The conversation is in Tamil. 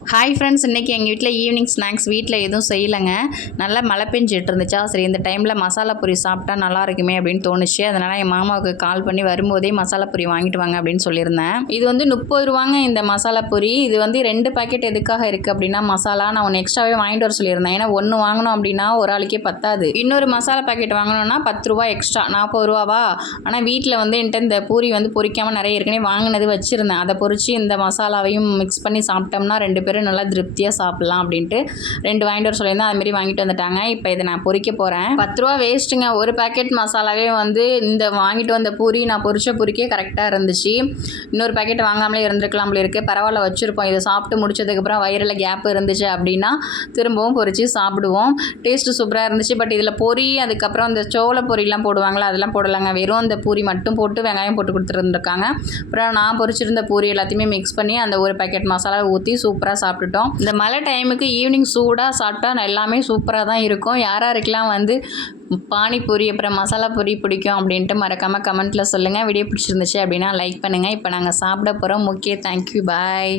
ஹாய் ஃப்ரெண்ட்ஸ் இன்றைக்கி எங்கள் வீட்டில் ஈவினிங் ஸ்நாக்ஸ் வீட்டில் எதுவும் செய்யலைங்க. நல்லா மழை பெஞ்சிட்டு இருந்துச்சா? சரி இந்த டைமில் மசாலா பூரி சாப்பிட்டா நல்லா இருக்குமே அப்படின்னு தோணுச்சு. அதனால் என் மாமாவுக்கு கால் பண்ணி வரும்போதே மசாலா பூரி வாங்கிட்டு வாங்க அப்படின்னு சொல்லியிருந்தேன். இது வந்து முப்பது ரூபாங்க இந்த மசாலா பூரி இது வந்து ரெண்டு பாக்கெட் எதுக்காக இருக்குது அப்படின்னா மசாலா நான் ஒன்று எக்ஸ்ட்ராவே வாங்கிட்டு வர சொல்லியிருந்தேன். ஏன்னா ஒன்று வாங்கினோம் அப்படின்னா ஒரு ஆளுக்கே பத்தாது. இன்னொரு மசாலா பாக்கெட் வாங்கணும்னா பத்து ரூபா எக்ஸ்ட்ரா நாற்பது ரூபாவா? ஆனால் வீட்டில் வந்து என்கிட்ட இந்த பூரி வந்து பொரிக்காமல் நிறைய ஏற்கனவே வாங்கினது வச்சுருந்தேன். அதை பொறிச்சு இந்த மசாலாவையும் மிக்ஸ் பண்ணி சாப்பிட்டோம்னா ரெண்டு பேரும் நல்லா திருப்தியாக சாப்பிட்லாம் அப்படின்ட்டு ரெண்டு வாங்கிட்டு வர சொல்லியிருந்தேன். அதுமாரி வாங்கிட்டு வந்துட்டாங்க. இப்போ இதை நான் பொறிக்க போகிறேன் பத்து ரூபா வேஸ்ட்டுங்க ஒரு பேக்கெட் மசாலாவே வந்து இந்த வாங்கிட்டு வந்த பூரி நான் பொரிச்ச பூரிக்கே கரெக்டாக இருந்துச்சு. இன்னொரு பேக்கெட் வாங்காமலே இருந்திருக்கலாம் இருக்குது பரவாயில்ல வச்சுருப்போம். இதை சாப்பிட்டு முடிச்சதுக்கப்புறம் வயிறில் கேப் இருந்துச்சு அப்படின்னா திரும்பவும் பொறிச்சு சாப்பிடுவோம். டேஸ்ட்டு சூப்பராக இருந்துச்சு. பட் இதில் பொரி அதுக்கப்புறம் இந்த சோள பொரியெலாம் போடுவாங்களா அதெல்லாம் போடலாங்க. வெறும் அந்த பூரி மட்டும் போட்டு வெங்காயம் போட்டு கொடுத்துருந்துருக்காங்க அப்புறம் நான் பொரிச்சிருந்த பூரி எல்லாத்தையுமே மிக்ஸ் பண்ணி அந்த ஒரு பேக்கெட் மசாலா ஊற்றி சூப்பராக சாப்பிட்டுட்டோம். இந்த மழை டைமுக்கு ஈவினிங் சூடாக சாப்பிட்டா எல்லாமே சூப்பராக தான் இருக்கும். யார் யாருக்கெல்லாம் வந்து பானிபூரி அப்புறம் மசாலா பூரி பிடிக்கும் அப்படின்ட்டு மறக்காமல் கமெண்ட்டில் சொல்லுங்கள் வீடியோ பிடிச்சிருந்துச்சு அப்படின்னா லைக் பண்ணுங்கள் இப்போ நாங்கள் சாப்பிட போகிறோம் ஓகே தேங்க்யூ பாய்